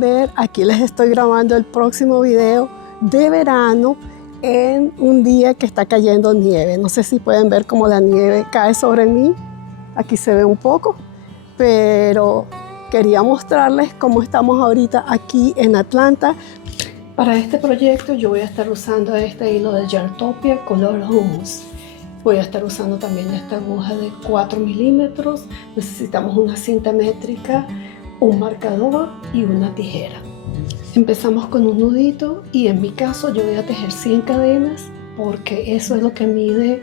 pueden ver, aquí les estoy grabando el próximo video de verano en un día que está cayendo nieve. No sé si pueden ver cómo la nieve cae sobre mí. Aquí se ve un poco, pero quería mostrarles cómo estamos ahorita aquí en Atlanta. Para este proyecto yo voy a estar usando este hilo de Jartopia color hummus. Voy a estar usando también esta aguja de 4 milímetros. Necesitamos una cinta métrica, un marcador y una tijera. Empezamos con un nudito y en mi caso yo voy a tejer 100 cadenas porque eso es lo que mide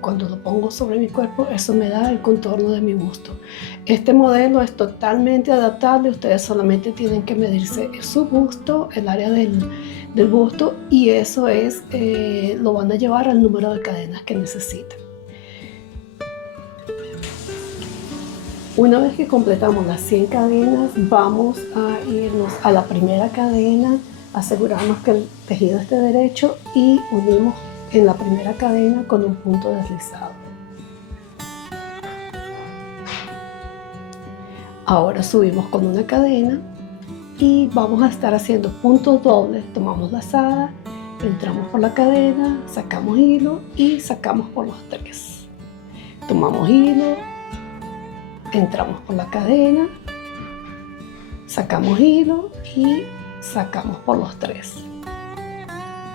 cuando lo pongo sobre mi cuerpo, eso me da el contorno de mi busto. Este modelo es totalmente adaptable, ustedes solamente tienen que medirse su busto, el área del busto, y eso es, lo van a llevar al número de cadenas que necesitan. Una vez que completamos las 100 cadenas, vamos a irnos a la primera cadena, asegurarnos que el tejido esté derecho y unimos en la primera cadena con un punto deslizado. Ahora subimos con una cadena y vamos a estar haciendo puntos dobles. Tomamos lazada, entramos por la cadena, sacamos hilo y sacamos por los 3. Tomamos hilo, entramos por la cadena, sacamos hilo y sacamos por los 3.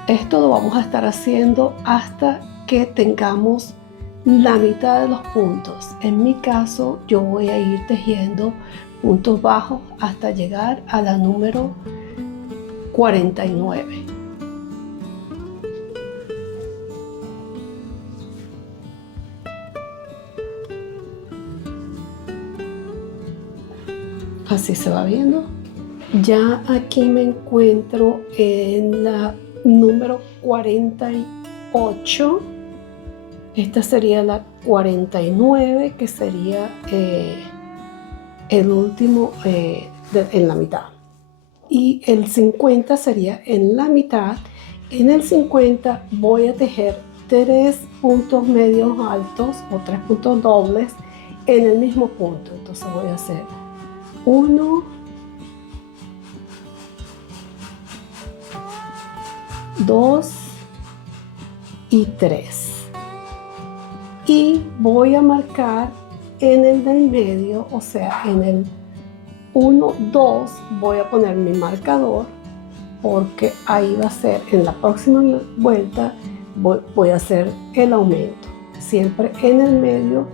Esto lo vamos a estar haciendo hasta que tengamos la mitad de los puntos. En mi caso yo voy a ir tejiendo puntos bajos hasta llegar a la número 49. Así se va viendo. Ya aquí me encuentro en la número 48. Esta sería la 49, que sería el último en la mitad. Y el 50 sería en la mitad. En el 50 voy a tejer 3 puntos medios altos o 3 puntos dobles en el mismo punto. Entonces voy a hacer 1, 2 y 3. Y voy a marcar en el del medio, o sea, en el 1, 2, voy a poner mi marcador porque ahí va a ser, en la próxima vuelta voy a hacer el aumento, siempre en el medio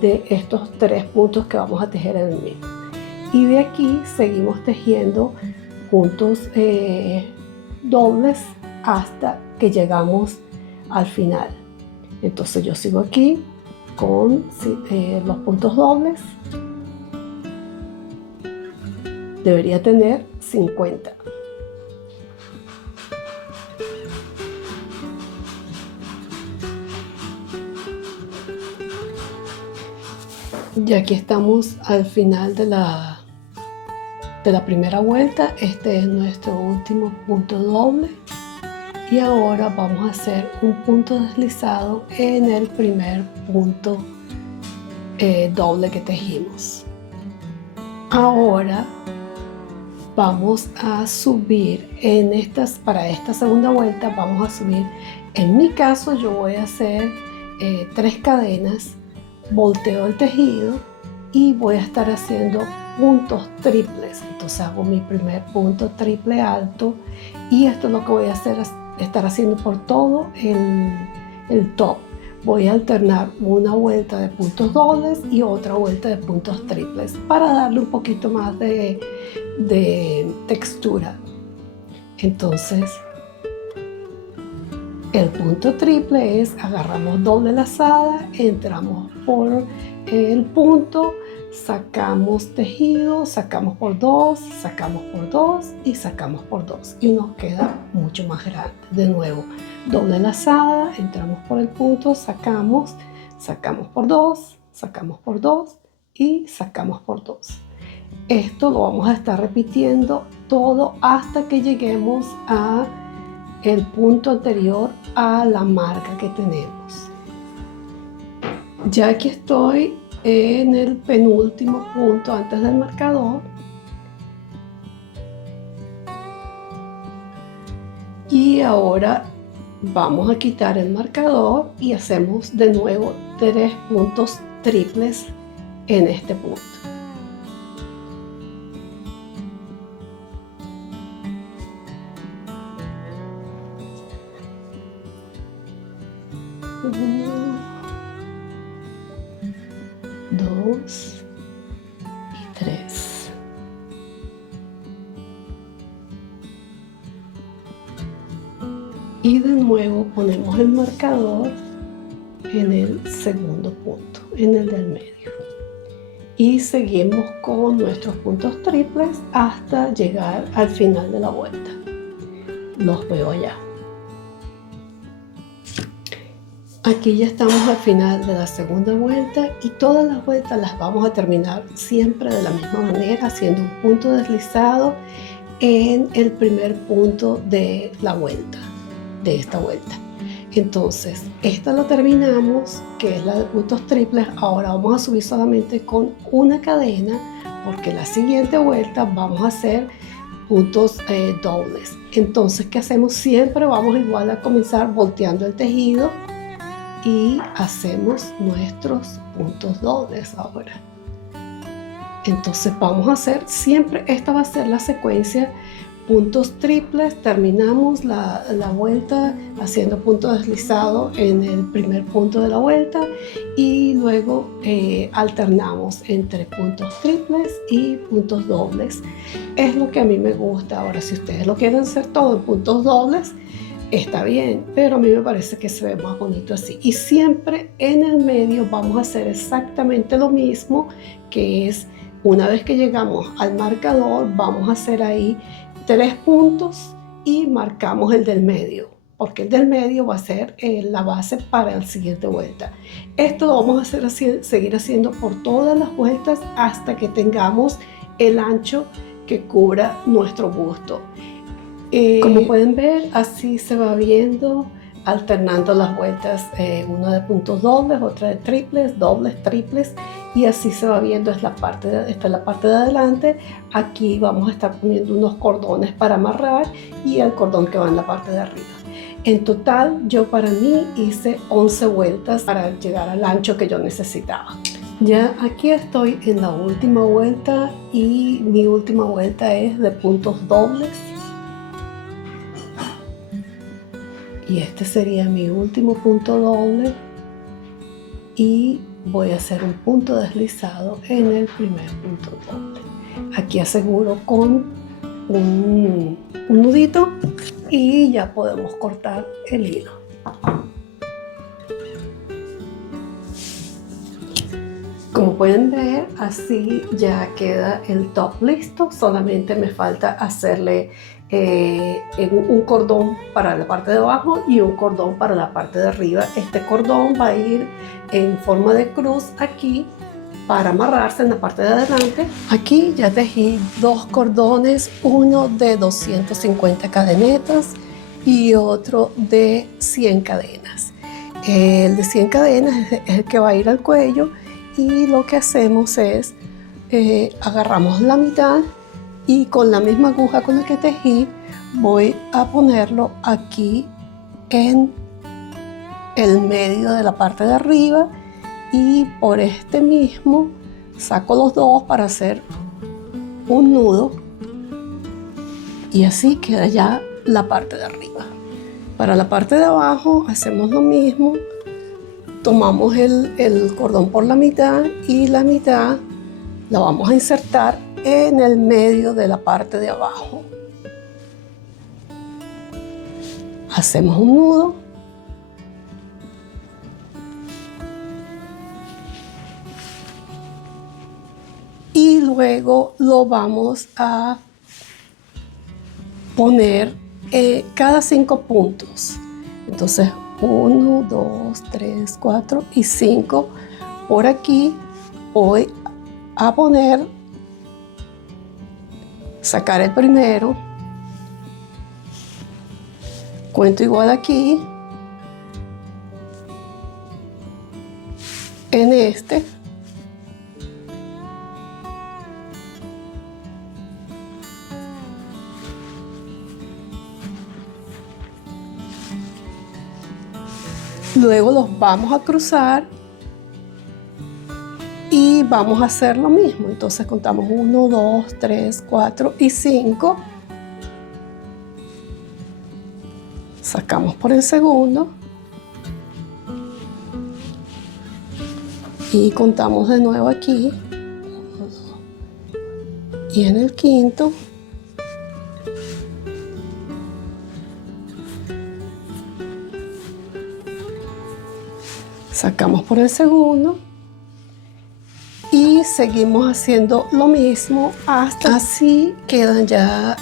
de estos 3 puntos que vamos a tejer en el medio. Y de aquí seguimos tejiendo puntos dobles hasta que llegamos al final. Entonces yo sigo aquí con los puntos dobles. Debería tener 50. Y aquí estamos al final de la primera vuelta. Este es nuestro último punto doble. Y ahora vamos a hacer un punto deslizado en el primer punto doble que tejimos. Ahora vamos a subir para esta segunda vuelta, vamos a subir. En mi caso yo voy a hacer 3 cadenas, volteo el tejido y voy a estar haciendo puntos triples. Entonces hago mi primer punto triple alto y esto es lo que voy a estar haciendo por todo el top. Voy a alternar una vuelta de puntos dobles y otra vuelta de puntos triples para darle un poquito más de textura. Entonces el punto triple es agarramos doble lazada, entramos por el punto, sacamos tejido, sacamos por 2, sacamos por 2 y sacamos por 2 y nos queda mucho más grande. De nuevo, doble lazada, entramos por el punto, sacamos por 2, sacamos por 2 y sacamos por 2. Esto lo vamos a estar repitiendo todo hasta que lleguemos a el punto anterior a la marca que tenemos. Ya aquí estoy en el penúltimo punto antes del marcador ahora vamos a quitar el marcador y hacemos de nuevo 3 puntos triples en este punto. Uno, 2 y 3. Y de nuevo ponemos el marcador en el segundo punto, en el del medio. Y seguimos con nuestros puntos triples hasta llegar al final de la vuelta. Los veo allá. Aquí ya estamos al final de la segunda vuelta y todas las vueltas las vamos a terminar siempre de la misma manera, haciendo un punto deslizado en el primer punto de la vuelta, de esta vuelta. Entonces, esta la terminamos, que es la de puntos triples. Ahora vamos a subir solamente con una cadena, porque la siguiente vuelta vamos a hacer puntos dobles. Entonces, ¿qué hacemos? Siempre vamos igual a comenzar volteando el tejido y hacemos nuestros puntos dobles ahora. Entonces vamos a hacer siempre, esta va a ser la secuencia: puntos triples, terminamos la vuelta haciendo punto deslizado en el primer punto de la vuelta y luego alternamos entre puntos triples y puntos dobles. Es lo que a mí me gusta. Ahora, si ustedes lo quieren hacer todo en puntos dobles, está bien, pero a mí me parece que se ve más bonito así. Y siempre en el medio vamos a hacer exactamente lo mismo, que es, una vez que llegamos al marcador, vamos a hacer ahí 3 puntos y marcamos el del medio, porque el del medio va a ser la base para la siguiente vuelta. Esto lo vamos a hacer así, seguir haciendo por todas las vueltas hasta que tengamos el ancho que cubra nuestro busto. Como pueden ver, así se va viendo, alternando las vueltas, una de puntos dobles, otra de triples, dobles, triples, y así se va viendo. Esta es la parte de adelante. Aquí vamos a estar poniendo unos cordones para amarrar y el cordón que va en la parte de arriba. En total, yo para mí hice 11 vueltas para llegar al ancho que yo necesitaba. Ya aquí estoy en la última vuelta y mi última vuelta es de puntos dobles. Y este sería mi último punto doble y voy a hacer un punto deslizado en el primer punto doble. Aquí aseguro con un nudito y ya podemos cortar el hilo. Como pueden ver, así ya queda el top listo. Solamente me falta hacerle un cordón para la parte de abajo y un cordón para la parte de arriba. Este cordón va a ir en forma de cruz aquí para amarrarse en la parte de adelante. Aquí ya tejí 2 cordones, uno de 250 cadenetas y otro de 100 cadenas. El de 100 cadenas es el que va a ir al cuello, y lo que hacemos es agarramos la mitad y con la misma aguja con la que tejí voy a ponerlo aquí en el medio de la parte de arriba, y por este mismo saco los dos para hacer un nudo y así queda ya la parte de arriba. Para la parte de abajo hacemos lo mismo, tomamos el cordón por la mitad y la mitad la vamos a insertar en el medio de la parte de abajo. Hacemos un nudo y luego lo vamos a poner cada 5 puntos. Entonces 1, 2, 3, 4 y 5. Por aquí voy a poner, sacar el primero, cuento igual aquí, en este, Luego los vamos a cruzar y vamos a hacer lo mismo. Entonces contamos 1, 2, 3, 4 y 5. Sacamos por el segundo y contamos de nuevo aquí. 1, 2. Y en el quinto sacamos por el segundo y seguimos haciendo lo mismo hasta así quedan ya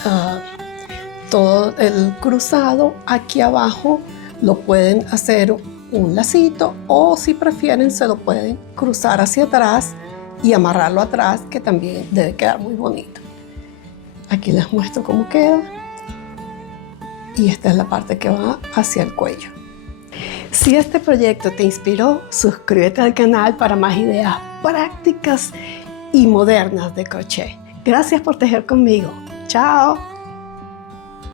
todo el cruzado. Aquí abajo lo pueden hacer un lacito o si prefieren se lo pueden cruzar hacia atrás y amarrarlo atrás, que también debe quedar muy bonito. Aquí les muestro cómo queda y esta es la parte que va hacia el cuello. Si este proyecto te inspiró, suscríbete al canal para más ideas prácticas y modernas de crochet. Gracias por tejer conmigo. ¡Chao!